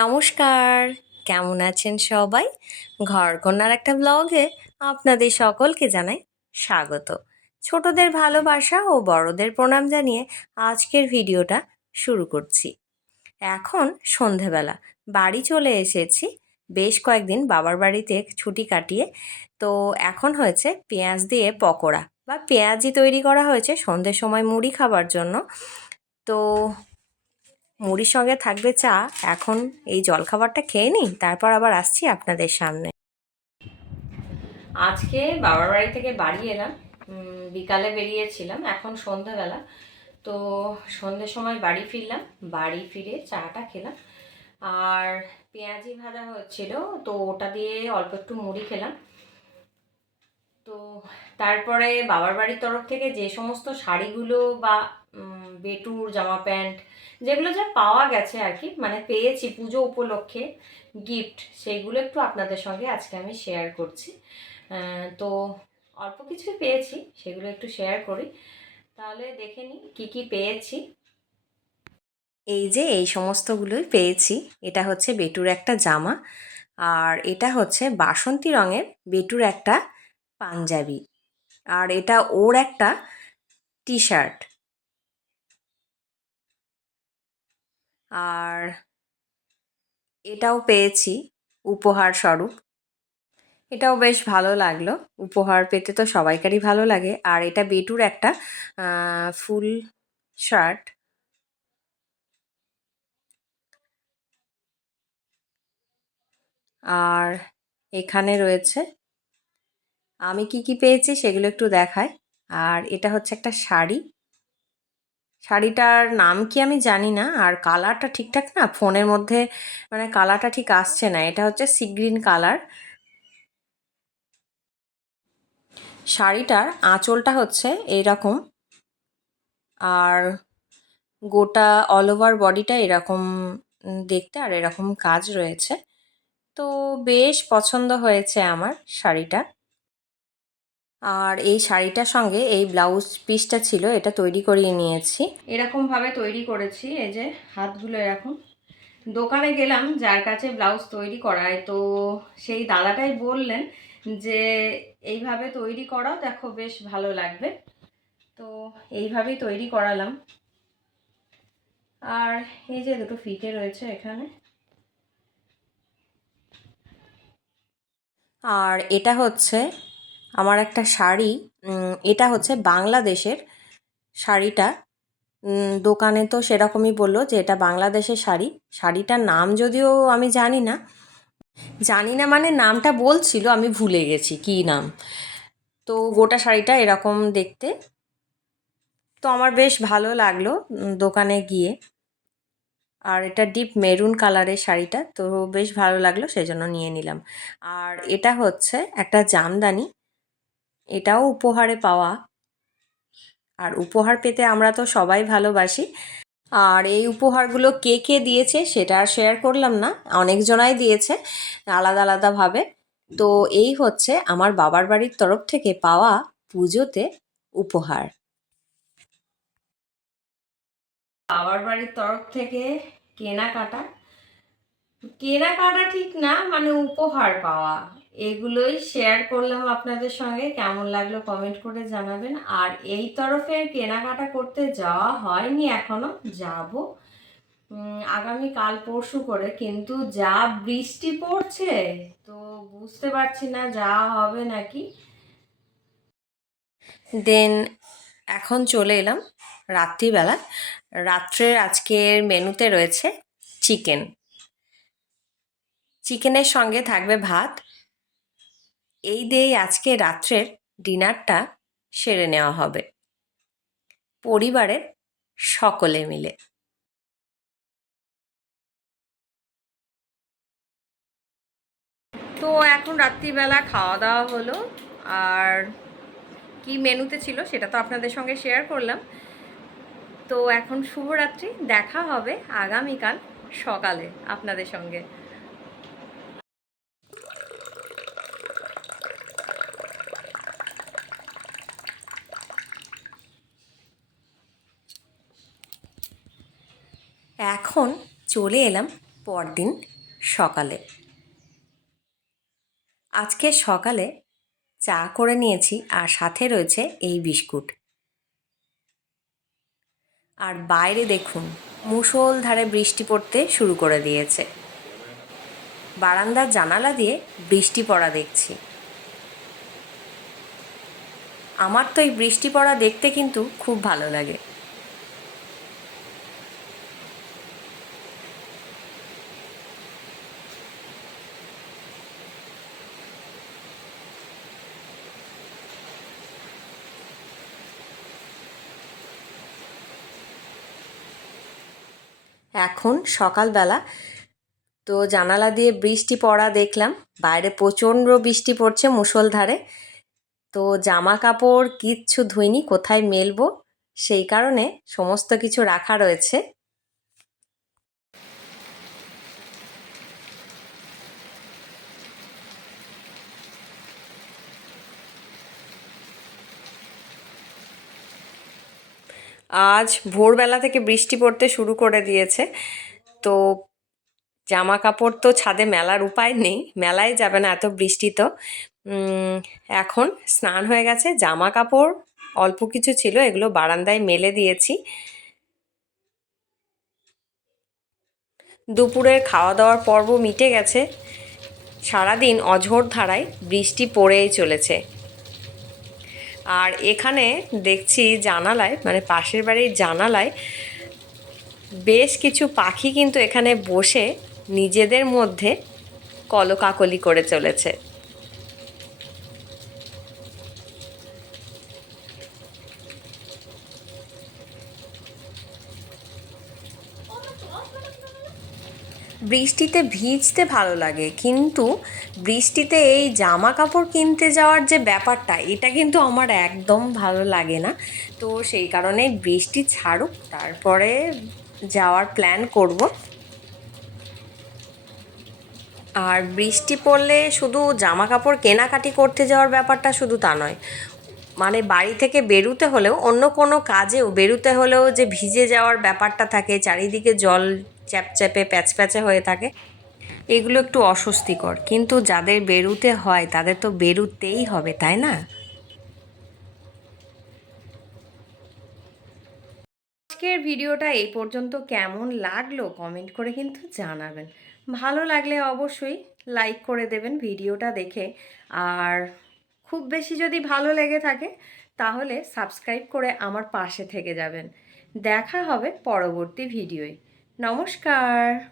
নমস্কার। কেমন আছেন সবাই? ঘর ঘরকন্যার একটা ব্লগে আপনাদের সকলকে জানাই স্বাগত। ছোটদের ভালোবাসা ও বড়দের প্রণাম জানিয়ে আজকের ভিডিওটা শুরু করছি। এখন সন্ধেবেলা, বাড়ি চলে এসেছি। বেশ কয়েকদিন বাবার বাড়িতে ছুটি কাটিয়ে, তো এখন হয়েছে পেঁয়াজ দিয়ে পকোড়া বা পেঁয়াজি তৈরি করা হয়েছে সন্ধ্যের সময় মুড়ি খাবার জন্য। তো মুড়ির সঙ্গে থাকবে চা, এখন এই জলখাবারটা খেয়ে নিই, তারপর আবার আসছি আপনাদের সামনে। আজকে বাবার বাড়ি থেকে বাড়ি এলাম বিকালে বেরিয়েছিলাম, এখন সন্ধ্যাবেলা তো সন্ধ্যের সময় বাড়ি ফিরলাম, বাড়ি ফিরে চাটা খেলাম, আর পেঁয়াজি ভাজা হচ্ছিল তো ওটা দিয়ে অল্প একটু মুড়ি খেলাম। তো তারপরে বাবার বাড়ির তরফ থেকে যে সমস্ত শাড়িগুলো বা বেটুর, জামা প্যান্ট যেগুলো যা পাওয়া গেছে আর কি মানে পেয়েছি পুজো উপলক্ষে গিফট সেইগুলো একটু আপনাদের সঙ্গে আজকে আমি শেয়ার করছি। তো অল্প কিছুই পেয়েছি, সেগুলো একটু শেয়ার করি। তাহলে দেখে নিই কী কী পেয়েছি। এই যে এই সমস্তগুলোই পেয়েছি, এটা হচ্ছে বেটুর একটা জামা, আর এটা হচ্ছে বাসন্তী রঙের বেটুর একটা পাঞ্জাবি। আর এটা ওর একটা টি শার্ট আর এটাও পেয়েছি উপহার স্বরূপ। এটাও বেশ ভালো লাগল। উপহার পেতে তো সবাইকারই ভালো লাগে। আর এটা বেটুর একটা ফুল শার্ট। আর এখানে রয়েছে আমি কি কি পেয়েছি সেগুলো একটু দেখায় আর এটা হচ্ছে একটা শাড়ি। শাড়িটার নাম কি আমি জানি না। আর কালারটা ঠিকঠাক না? ফোনের মধ্যে মানে কালারটা ঠিক আসছে না। এটা হচ্ছে সি গ্রিন কালার। শাড়িটার আঁচলটা হচ্ছে এইরকম আর গোটা অল ওভার বডিটা এরকম দেখতে আর এরকম কাজ রয়েছে। তো বেশ পছন্দ হয়েছে আমার শাড়িটা। আর এই শাড়িটার সঙ্গে এই ব্লাউজ পিসটা ছিল এটা তৈরি করিয়ে নিয়েছি। এরকমভাবে তৈরি করেছি এই যে হাতগুলো এরকম। দোকানে গেলাম যার কাছে ব্লাউজ তৈরি করায় তো সেই দাদাটাই বললেন যে এইভাবে তৈরি করাও দেখো বেশ ভালো লাগবে। তো এইভাবেই তৈরি করালাম। আর এই যে দুটো ফিতে রয়েছে এখানে। আর এটা হচ্ছে আমার একটা শাড়ি এটা হচ্ছে বাংলাদেশের শাড়িটা। দোকানে তো সেরকমই বলল যে এটা বাংলাদেশের শাড়ি। শাড়িটার নাম যদিও আমি জানি না। জানি না মানে নামটা বলছিল, আমি ভুলে গেছি কী নাম। তো গোটা শাড়িটা এরকম দেখতে। তো আমার বেশ ভালো লাগল দোকানে গিয়ে। আর এটা ডিপ মেরুন কালারের শাড়িটা, তো বেশ ভালো লাগল সেই জন্য নিয়ে নিলাম। আর এটা হচ্ছে একটা জামদানি। এটাও উপহারে পাওয়া। আর উপহার পেতে আমরা তো সবাই ভালোবাসি। আর এই উপহারগুলো কে কে দিয়েছে সেটা আর শেয়ার করলাম না, অনেকজনাই দিয়েছে আলাদা আলাদাভাবে তো এই হচ্ছে আমার বাবার বাড়ির তরফ থেকে পাওয়া পুজোতে উপহার। বাবার বাড়ির তরফ থেকে কেনাকাটা। কেনাকাটা ঠিক না মানে উপহার পাওয়া। এগুলোই শেয়ার করলাম আপনাদের সঙ্গে। কেমন লাগল কমেন্ট করে জানাবেন। আর এই তরফে কেনাকাটা করতে যাওয়া হয়নি এখনও, যাব। আগামী কাল পরশু করে। কিন্তু যা বৃষ্টি পড়ছে, তো বুঝতে পারছি না যা হবে নাকি। দেন এখন চলে এলাম রাত্রিবেলা। রাত্রের আজকের মেনুতে রয়েছে চিকেন চিকেনের সঙ্গে থাকবে ভাত। এই দিয়েই আজকে রাত্রের ডিনারটা সেরে নেওয়া হবে। পরিবারের সকলে মিলে। তো এখন রাত্রিবেলা খাওয়া দাওয়া হলো। আর কি মেনুতে ছিল সেটা তো আপনাদের সঙ্গে শেয়ার করলাম। তো এখন শুভরাত্রি, দেখা হবে আগামীকাল সকালে আপনাদের সঙ্গে। এখন চলে এলাম পরদিন সকালে। আজকে সকালে চা করে নিয়েছি আর সাথে রয়েছে এই বিস্কুট। আর বাইরে দেখুন মুষলধারে বৃষ্টি পড়তে শুরু করে দিয়েছে। বারান্দার জানালা দিয়ে বৃষ্টি পড়া দেখছি। আমার তো এই বৃষ্টি পড়া দেখতে কিন্তু খুব ভালো লাগে। এখন সকালবেলা। তো জানালা দিয়ে বৃষ্টি পড়া দেখলাম। বাইরে প্রচণ্ড বৃষ্টি পড়ছে মুসলধারে তো জামা কাপড় কিচ্ছু ধুইনি, কোথায় মেলবো? সেই কারণে সমস্ত কিছু রাখা রয়েছে। আজ ভোরবেলা থেকে বৃষ্টি পড়তে শুরু করে দিয়েছে। তো জামা কাপড় তো ছাদে মেলার উপায় নেই, মেলায় যাবে না এত বৃষ্টি তো। এখন স্নান হয়ে গেছে জামা কাপড় অল্প কিছু ছিল, এগুলো বারান্দায় মেলে দিয়েছি। দুপুরের খাওয়া দাওয়ার পর্ব মিটে গেছে। সারাদিন অঝোর ধারায় বৃষ্টি পড়েই চলেছে। আর এখানে দেখছি জানালায় মানে পাশের বাড়ির জানালায় বেশ কিছু পাখি কিন্তু এখানে বসে নিজেদের মধ্যে কলকাকলি করে চলেছে। বৃষ্টিতে ভিজতে ভালো লাগে, কিন্তু বৃষ্টিতে এই জামা কাপড় কিনতে যাওয়ার যে ব্যাপারটা, এটা কিন্তু আমার একদম ভালো লাগে না। তো সেই কারণে বৃষ্টি ছাড়ুক, তারপরে যাওয়ার প্ল্যান করব। আর বৃষ্টি পড়লে শুধু জামা কাপড় কেনাকাটি করতে যাওয়ার ব্যাপারটা শুধু তা নয় মানে বাড়ি থেকে বেরুতে হলেও অন্য কোনো কাজেও বেরুতে হলেও যে ভিজে যাওয়ার ব্যাপারটা থাকে, চারিদিকে জল চ্যাপচ্যাপে প্যাচপ্যাচে হয়ে থাকে। এগুলো একটু অস্বস্তিকর। কিন্তু যাদের বেরুতে হয়, তাদের তো বেরুতেই হবে, তাই না? আজকের ভিডিওটা এই পর্যন্ত। কেমন লাগল কমেন্ট করে কিন্তু জানাবেন। ভালো লাগলে অবশ্যই লাইক করে দেবেন ভিডিওটা দেখে। আর খুব বেশি যদি ভালো লেগে থাকে, তাহলে সাবস্ক্রাইব করে আমার পাশে থেকে যাবেন। দেখা হবে পরবর্তী ভিডিওয়। নমস্কার